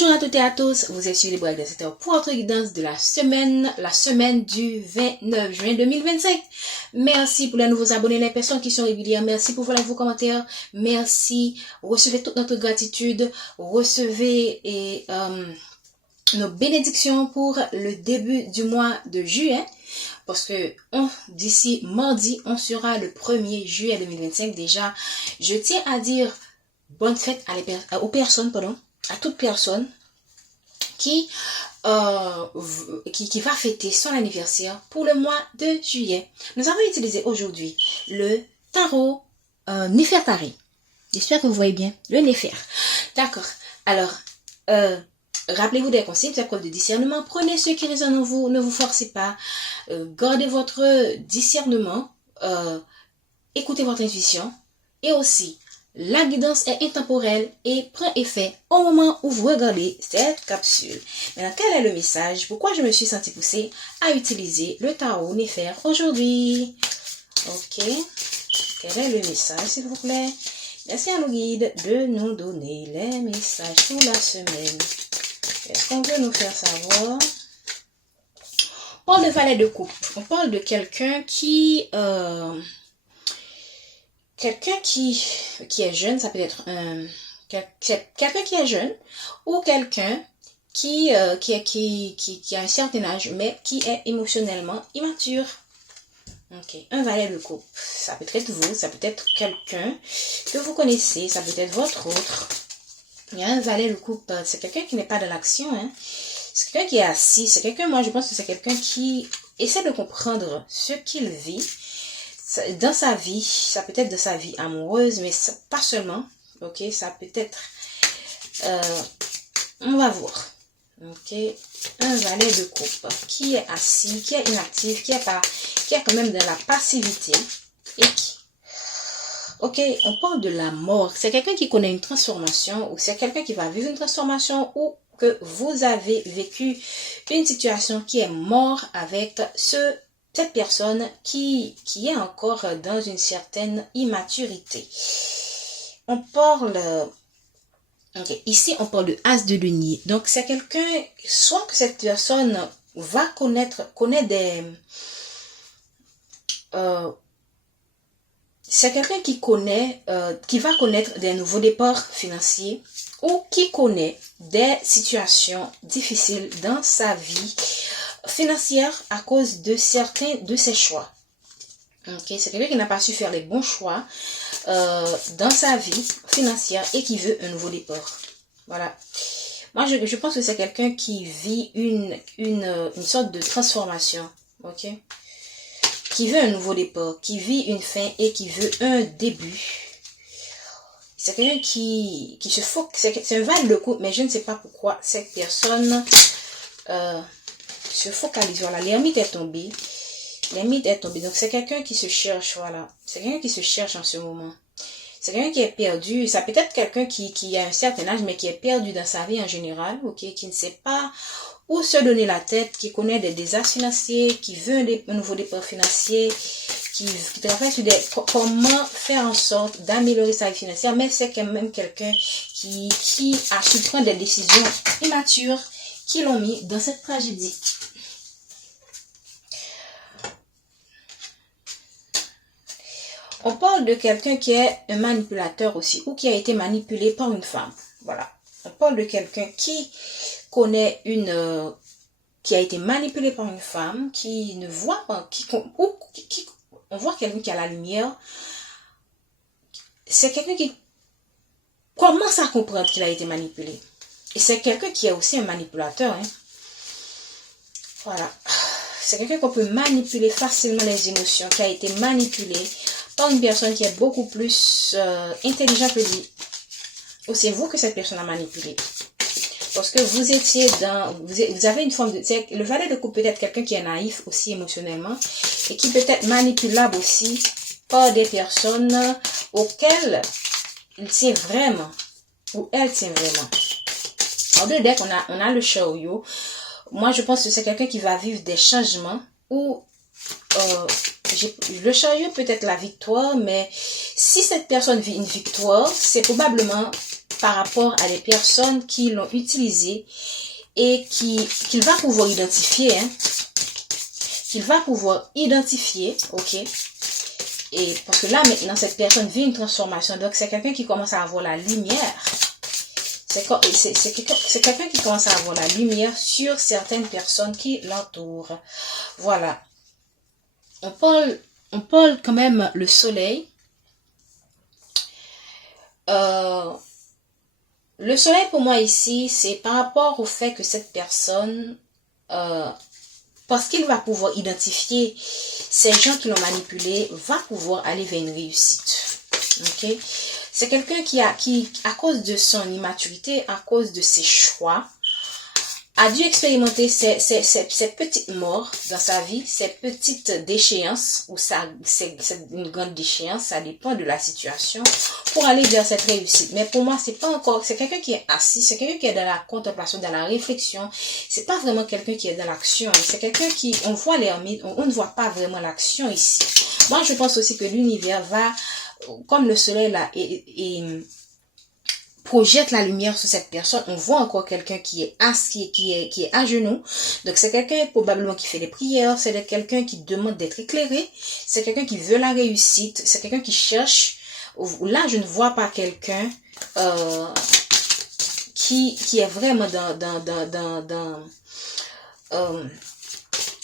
Bonjour à toutes et à tous, vous êtes sur les Bois Exerciteurs pour votre guidance de la semaine du 29 juin 2025. Merci pour les nouveaux abonnés, les personnes qui sont régulières, merci pour vos commentaires, merci, recevez toute notre gratitude, recevez nos bénédictions pour le début du mois de juillet. Parce que d'ici mardi, on sera le 1er juillet 2025 déjà. Je tiens à dire bonne fête aux personnes, à toute personne qui va fêter son anniversaire pour le mois de juillet. Nous avons utilisé aujourd'hui le tarot Néfertari. J'espère que vous voyez bien le Néfer. D'accord. Alors, rappelez-vous des conseils, des preuves de discernement. Prenez ce qui résonne en vous, ne vous forcez pas. Gardez votre discernement. Écoutez votre intuition. Et aussi, la guidance est intemporelle et prend effet au moment où vous regardez cette capsule. Maintenant, quel est le message? Pourquoi je me suis sentie poussée à utiliser le tarot Néfer aujourd'hui? Ok. Quel est le message, s'il vous plaît? Merci à nos guides de nous donner les messages pour la semaine. Qu'est-ce qu'on veut nous faire savoir? On parle de valet de coupe. On parle de quelqu'un qui est jeune, ça peut être quelqu'un qui est jeune ou quelqu'un qui a un certain âge mais qui est émotionnellement immature. Ok, un valet de coupe, ça peut être vous, ça peut être quelqu'un que vous connaissez, ça peut être votre autre. Il y a un valet de coupe, c'est quelqu'un qui n'est pas dans l'action, hein. C'est quelqu'un qui est assis, c'est quelqu'un, moi je pense que c'est quelqu'un qui essaie de comprendre ce qu'il vit dans sa vie. Ça peut être de sa vie amoureuse, mais pas seulement. Ok, ça peut être on va voir. Ok, un valet de coupe qui est assis, qui est inactif, qui est quand même dans la passivité et qui... Ok, on parle de la mort. C'est quelqu'un qui connaît une transformation ou c'est quelqu'un qui va vivre une transformation ou que vous avez vécu une situation qui est mort avec cette personne qui est encore dans une certaine immaturité. On parle... Ok, ici on parle de as de denier. Donc c'est quelqu'un, soit que cette personne va connaît des... c'est quelqu'un qui va connaître des nouveaux départs financiers ou qui connaît des situations difficiles dans sa vie financière à cause de certains de ses choix. Ok, c'est quelqu'un qui n'a pas su faire les bons choix dans sa vie financière et qui veut un nouveau départ. Voilà. Moi, je pense que c'est quelqu'un qui vit une sorte de transformation. Ok. Qui veut un nouveau départ, qui vit une fin et qui veut un début. C'est quelqu'un qui se focus, c'est un valet de coupe, mais je ne sais pas pourquoi cette personne se focalise. Voilà, l'ermite est tombée. L'ermite est tombée. Donc, c'est quelqu'un qui se cherche, voilà. C'est quelqu'un qui se cherche en ce moment. C'est quelqu'un qui est perdu. Ça peut être quelqu'un qui a un certain âge, mais qui est perdu dans sa vie en général, ok, qui ne sait pas où se donner la tête, qui connaît des désastres financiers, qui veut un nouveau départ financier, qui travaille sur comment faire en sorte d'améliorer sa vie financière, mais c'est quand même quelqu'un qui a su prendre des décisions immatures qui l'ont mis dans cette tragédie. On parle de quelqu'un qui est un manipulateur aussi, ou qui a été manipulé par une femme. Voilà. On parle de quelqu'un qui connaît qui a été manipulé par une femme, qui ne voit pas, on voit quelqu'un qui a la lumière. C'est quelqu'un qui commence à comprendre qu'il a été manipulé. Et c'est quelqu'un qui est aussi un manipulateur, hein. Voilà. C'est quelqu'un qu'on peut manipuler facilement les émotions, qui a été manipulé par une personne qui est beaucoup plus intelligente que lui. Ou c'est vous que cette personne a manipulé. Parce que vous étiez vous avez une forme de... Le valet de coupe peut être quelqu'un qui est naïf aussi émotionnellement et qui peut être manipulable aussi par des personnes auxquelles il tient vraiment ou elle tient vraiment. En deux decks, on a le chariot. Moi, je pense que c'est quelqu'un qui va vivre des changements ou le chariot peut être la victoire, mais si cette personne vit une victoire, c'est probablement par rapport à des personnes qui l'ont utilisé et qu'il va pouvoir identifier, hein, qu'il va pouvoir identifier, ok. Et parce que là maintenant cette personne vit une transformation, donc c'est quelqu'un qui commence à avoir la lumière. C'est quelqu'un qui commence à avoir la lumière sur certaines personnes qui l'entourent. Voilà. On parle quand même le soleil. Le soleil pour moi ici, c'est par rapport au fait que cette personne, parce qu'il va pouvoir identifier ces gens qui l'ont manipulé, va pouvoir aller vers une réussite. Ok? C'est quelqu'un qui, à cause de son immaturité, à cause de ses choix, a dû expérimenter ces petites morts dans sa vie, ces petites déchéances, ou c'est une grande déchéance, ça dépend de la situation, pour aller vers cette réussite. Mais pour moi, c'est pas encore, c'est quelqu'un qui est assis, c'est quelqu'un qui est dans la contemplation, dans la réflexion, c'est pas vraiment quelqu'un qui est dans l'action, c'est quelqu'un qui, on voit l'ermite, on ne voit pas vraiment l'action ici. Moi, je pense aussi que l'univers va, comme le soleil là, projette la lumière sur cette personne. On voit encore quelqu'un qui est assis, qui est à genoux. Donc c'est quelqu'un probablement qui fait des prières, c'est quelqu'un qui demande d'être éclairé, c'est quelqu'un qui veut la réussite, c'est quelqu'un qui cherche. Là, je ne vois pas quelqu'un qui est vraiment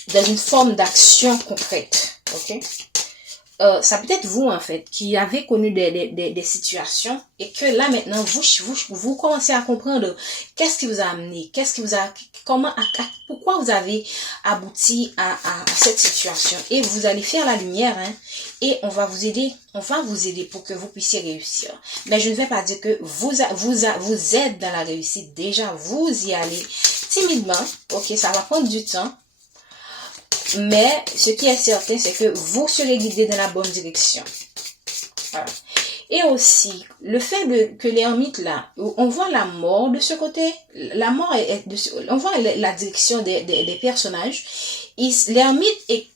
dans une forme d'action concrète. Ok? Ça peut être vous en fait qui avez connu des situations et que là maintenant vous commencez à comprendre qu'est-ce qui vous a amené, pourquoi vous avez abouti à cette situation, et vous allez faire la lumière, hein, et on va vous aider pour que vous puissiez réussir. Mais je ne vais pas dire que vous êtes dans la réussite déjà, vous y allez timidement, ok, ça va prendre du temps. Mais ce qui est certain, c'est que vous serez guidé dans la bonne direction. Voilà. Et aussi, le fait que l'ermite là, on voit la mort de ce côté. La mort on voit la direction des personnages. L'ermite est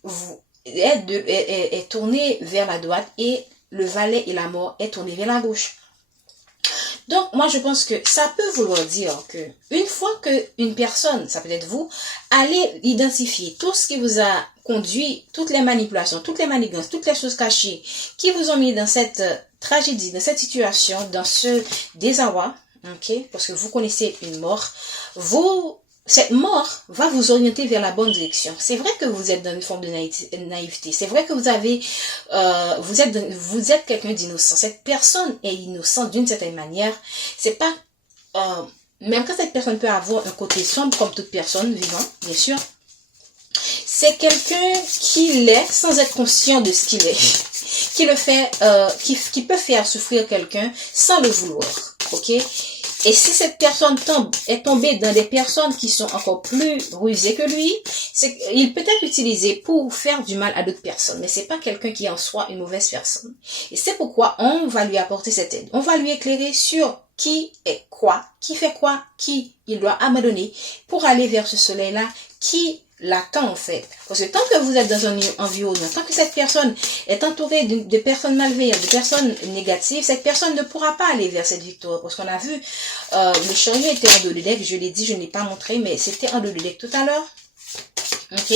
tourné vers la droite et le valet et la mort est tourné vers la gauche. Donc, moi, je pense que ça peut vouloir dire que une fois que une personne, ça peut être vous, allez identifier tout ce qui vous a conduit, toutes les manipulations, toutes les manigances, toutes les choses cachées qui vous ont mis dans cette tragédie, dans cette situation, dans ce désarroi, ok, parce que vous connaissez une mort, cette mort va vous orienter vers la bonne direction. C'est vrai que vous êtes dans une forme de naïveté. C'est vrai que vous êtes quelqu'un d'innocent. Cette personne est innocente d'une certaine manière. C'est pas, même quand cette personne peut avoir un côté sombre comme toute personne vivante, bien sûr. C'est quelqu'un qui l'est sans être conscient de ce qu'il est. Qui le fait, qui peut faire souffrir quelqu'un sans le vouloir. Ok? Et si cette personne est tombée dans des personnes qui sont encore plus rusées que lui, il peut être utilisé pour faire du mal à d'autres personnes. Mais c'est pas quelqu'un qui est en soi une mauvaise personne. Et c'est pourquoi on va lui apporter cette aide. On va lui éclairer sur qui est quoi, qui fait quoi, qui il doit abandonner pour aller vers ce soleil-là qui l'attend en fait. Parce que tant que vous êtes dans un environnement, tant que cette personne est entourée de personnes malveillantes, de personnes négatives, cette personne ne pourra pas aller vers cette victoire. Parce qu'on a vu, le chariot était en dos de deck, je l'ai dit, je ne l'ai pas montré, mais c'était en dos de deck tout à l'heure. Ok?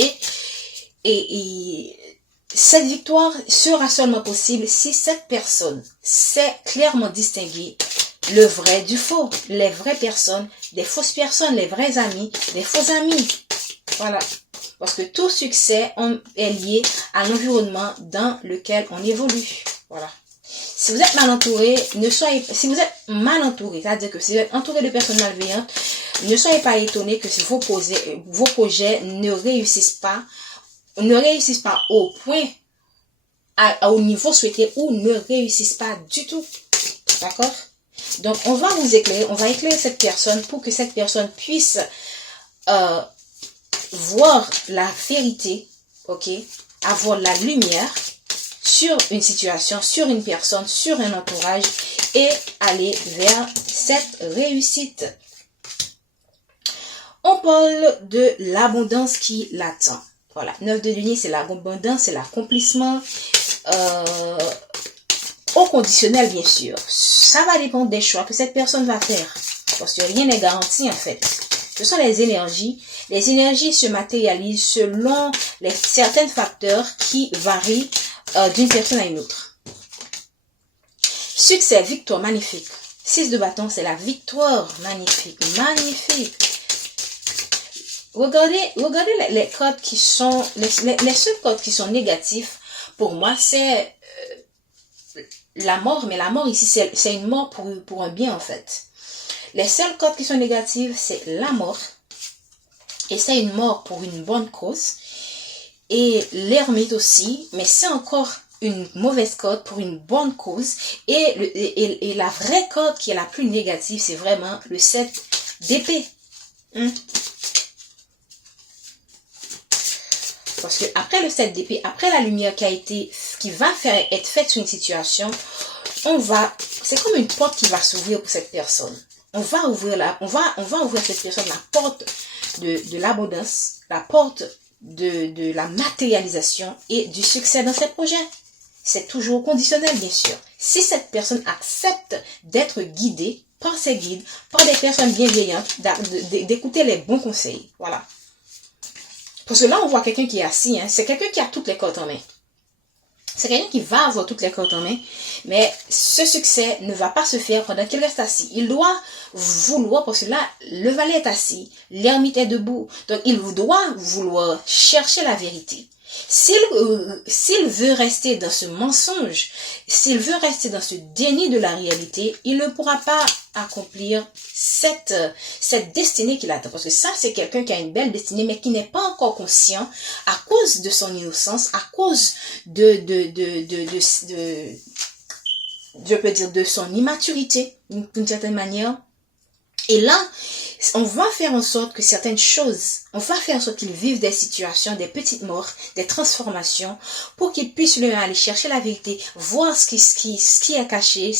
Et cette victoire sera seulement possible si cette personne sait clairement distinguer le vrai du faux, les vraies personnes, des fausses personnes, les vrais amis, des faux amis. Voilà. Parce que tout succès est lié à l'environnement dans lequel on évolue. Voilà. Si vous êtes mal entouré, si vous êtes mal entouré, c'est-à-dire que si vous êtes entouré de personnes malveillantes, ne soyez pas étonné que vos projets ne réussissent pas au point, au niveau souhaité, ou ne réussissent pas du tout. D'accord? Donc, on va éclairer cette personne pour que cette personne puisse voir la vérité, ok, avoir la lumière sur une situation, sur une personne, sur un entourage et aller vers cette réussite. On parle de l'abondance qui l'attend. Voilà, 9 de denier, c'est l'abondance, c'est l'accomplissement. au conditionnel, bien sûr. Ça va dépendre des choix que cette personne va faire. Parce que rien n'est garanti, en fait. Ce sont les énergies. Les énergies se matérialisent selon certains facteurs qui varient d'une personne à une autre. Succès, victoire, magnifique. 6 de bâton, c'est la victoire. Magnifique, magnifique. Regardez les codes qui sont, les seuls codes qui sont négatifs, pour moi, c'est la mort. Mais la mort ici, c'est une mort pour un bien, en fait. Les seuls codes qui sont négatifs, c'est la mort. Et c'est une mort pour une bonne cause. Et l'ermite aussi, mais c'est encore une mauvaise code pour une bonne cause. Et la vraie code qui est la plus négative, c'est vraiment le 7 d'épée. Parce que après le 7 d'épée, après la lumière qui va être faite sur une situation, c'est comme une porte qui va s'ouvrir pour cette personne. On va ouvrir cette personne la porte de l'abondance, la porte de la matérialisation et du succès dans ses projets. C'est toujours conditionnel, bien sûr. Si cette personne accepte d'être guidée par ses guides, par des personnes bienveillantes, d'écouter les bons conseils. Voilà. Parce que là, on voit quelqu'un qui est assis. C'est quelqu'un qui a toutes les cartes en main. C'est quelqu'un qui va avoir toutes les cartes en main. Mais ce succès ne va pas se faire pendant qu'il reste assis. Il doit vouloir, parce que là, le valet est assis. L'ermite est debout. Donc, il doit vouloir chercher la vérité. S'il veut rester dans ce mensonge, s'il veut rester dans ce déni de la réalité, il ne pourra pas accomplir cette destinée qu'il attend. Parce que ça, c'est quelqu'un qui a une belle destinée, mais qui n'est pas encore conscient à cause de son innocence, à cause je peux dire, de son immaturité, d'une certaine manière. Et là, on va faire en sorte que certaines choses, on va faire en sorte qu'ils vivent des situations, des petites morts, des transformations, pour qu'ils puissent aller chercher la vérité, voir ce qui est caché,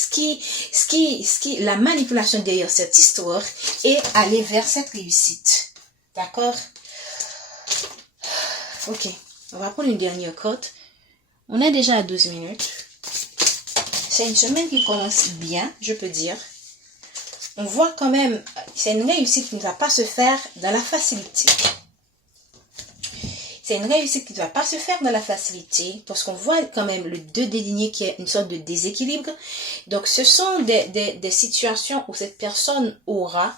la manipulation derrière cette histoire, et aller vers cette réussite. D'accord? Ok, on va prendre une dernière carte. On est déjà à 12 minutes. C'est une semaine qui commence bien, je peux dire. On voit quand même, c'est une réussite qui ne va pas se faire dans la facilité. C'est une réussite qui ne va pas se faire dans la facilité, parce qu'on voit quand même le 2 déligné qui est une sorte de déséquilibre. Donc, ce sont des situations où cette personne aura,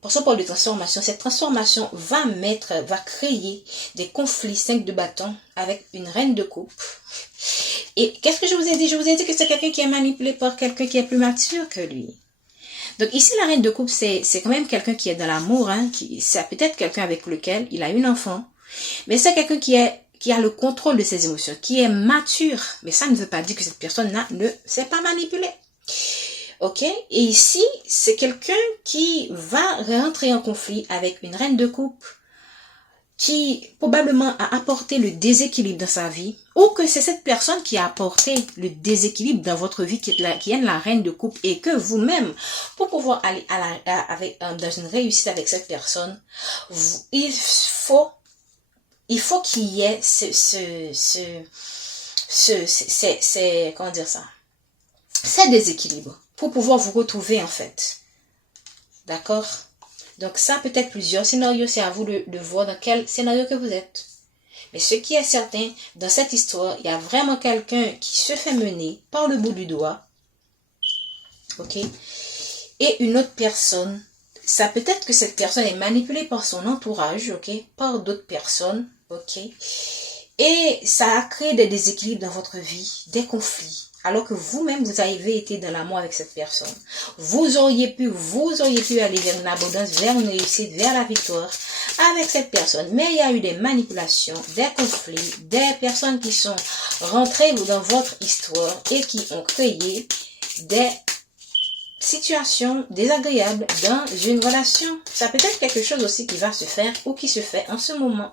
pour ce point de transformation, cette transformation va créer des conflits 5 de bâton avec une reine de coupe. Et qu'est-ce que je vous ai dit? Je vous ai dit que c'est quelqu'un qui est manipulé par quelqu'un qui est plus mature que lui. Donc ici, la reine de coupe, c'est quand même quelqu'un qui est dans l'amour. C'est peut-être quelqu'un avec lequel il a une enfant. Mais c'est quelqu'un qui a le contrôle de ses émotions, qui est mature. Mais ça ne veut pas dire que cette personne ne s'est pas manipulée. Ok? Et ici, c'est quelqu'un qui va rentrer en conflit avec une reine de coupe, qui probablement a apporté le déséquilibre dans sa vie, ou que c'est cette personne qui a apporté le déséquilibre dans votre vie, qui est la reine de coupe, et que vous-même, pour pouvoir aller dans une réussite avec cette personne, il faut qu'il y ait comment dire ça, c'est déséquilibre, pour pouvoir vous retrouver en fait. D'accord? Donc ça, peut-être plusieurs scénarios, c'est à vous de voir dans quel scénario que vous êtes. Mais ce qui est certain, dans cette histoire, il y a vraiment quelqu'un qui se fait mener par le bout du doigt. Ok? Et une autre personne, ça peut-être que cette personne est manipulée par son entourage, ok? Par d'autres personnes, ok? Et ça a créé des déséquilibres dans votre vie, des conflits. Alors que vous-même, vous avez été dans l'amour avec cette personne. Vous auriez pu aller vers une abondance, vers une réussite, vers la victoire avec cette personne. Mais il y a eu des manipulations, des conflits, des personnes qui sont rentrées dans votre histoire et qui ont créé des situations désagréables dans une relation. Ça peut être quelque chose aussi qui va se faire ou qui se fait en ce moment.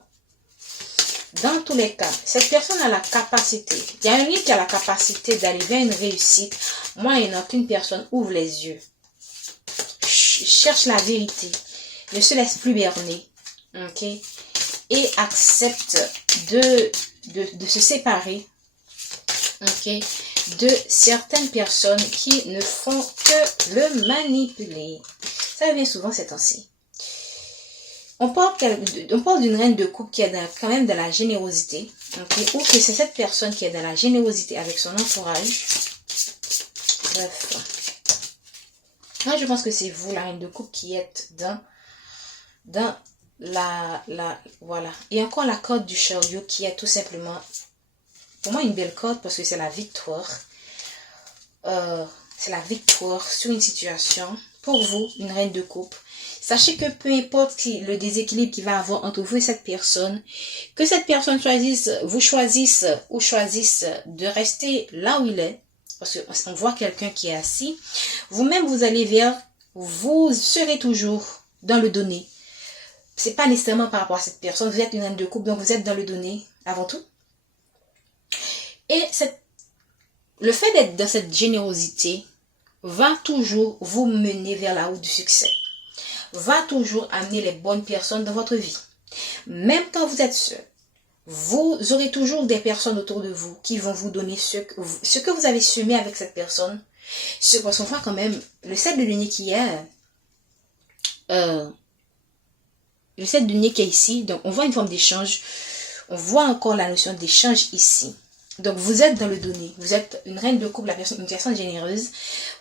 Dans tous les cas, cette personne a la capacité, il y a un livre qui a la capacité d'aller vers une réussite, moyennant qu'une personne ouvre les yeux, cherche la vérité, ne se laisse plus berner, ok, et accepte de se séparer, ok, de certaines personnes qui ne font que le manipuler. Ça revient souvent ces temps-ci. On parle d'une reine de coupe qui est quand même dans la générosité, okay, ou que c'est cette personne qui est dans la générosité avec son entourage. Bref. Moi, je pense que c'est vous, la reine de coupe, qui êtes dans voilà. Et encore la corde du chariot qui est tout simplement, pour moi, une belle corde parce que c'est la victoire. C'est la victoire sur une situation. Pour vous, une reine de coupe. Sachez que peu importe le déséquilibre qu'il va avoir entre vous et cette personne, que cette personne choisisse de rester là où il est, parce qu'on voit quelqu'un qui est assis, vous-même vous serez toujours dans le donné. C'est pas nécessairement par rapport à cette personne, vous êtes une reine de coupe, donc vous êtes dans le donné avant tout. Et le fait d'être dans cette générosité va toujours vous mener vers la route du succès. Va toujours amener les bonnes personnes dans votre vie. Même quand vous êtes seul, vous aurez toujours des personnes autour de vous qui vont vous donner ce que vous avez semé avec cette personne. Parce qu'on voit quand même le 7 de denier qui est le 7 de denier qui est ici. Donc on voit une forme d'échange. On voit encore la notion d'échange ici. Donc vous êtes dans le donné. Vous êtes une reine de couple, une personne généreuse.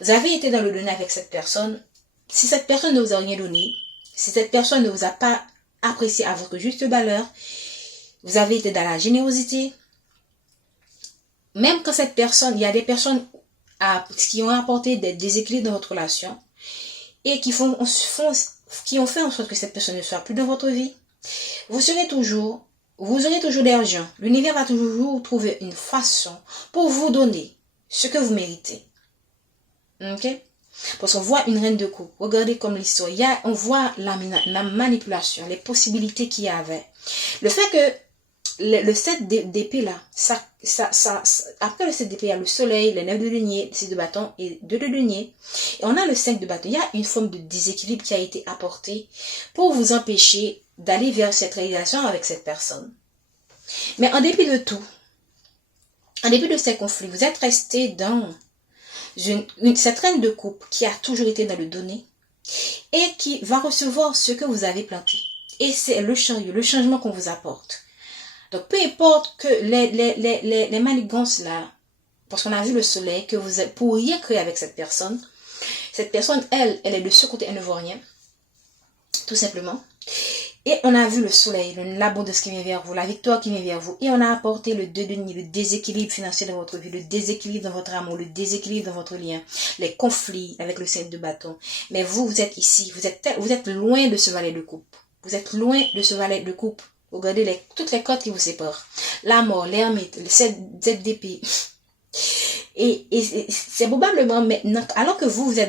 Vous avez été dans le donné avec cette personne. Si cette personne ne vous a rien donné, si cette personne ne vous a pas apprécié à votre juste valeur, vous avez été dans la générosité. Même quand cette personne, il y a des personnes qui ont apporté des déséquilibres dans votre relation et qui ont fait en sorte que cette personne ne soit plus dans votre vie, vous aurez toujours d'argent. L'univers va toujours trouver une façon pour vous donner ce que vous méritez. Ok? Parce qu'on voit une reine de coupe. Regardez comme l'histoire. On voit la manipulation, les possibilités qu'il y avait. Le fait que le 7 d'épée là, après le 7 d'épée, il y a le soleil, les 9 de denier, 6 de bâton et 2 de denier. Et on a le 5 de bâton. Il y a une forme de déséquilibre qui a été apportée pour vous empêcher d'aller vers cette réalisation avec cette personne. Mais en dépit de tout, en dépit de ces conflits, vous êtes resté dans cette reine de coupe qui a toujours été dans le donné et qui va recevoir ce que vous avez planté. Et c'est le chariot, le changement qu'on vous apporte. Donc, peu importe que les manigances là, parce qu'on a vu le soleil, que vous pourriez créer avec cette personne, elle est de ce côté, elle ne voit rien. Tout simplement. Et on a vu le soleil, l'abondance qui vient vers vous, la victoire qui vient vers vous. Et on a apporté le 2 de denier, le déséquilibre financier dans votre vie, le déséquilibre dans votre amour, le déséquilibre dans votre lien, les conflits avec le 5 de bâton. Mais vous êtes ici, vous êtes loin de ce valet de coupe. Vous êtes loin de ce valet de coupe. Regardez toutes les cordes qui vous séparent. La mort, l'ermite, le 7 d'épée. Et c'est probablement maintenant, alors que vous êtes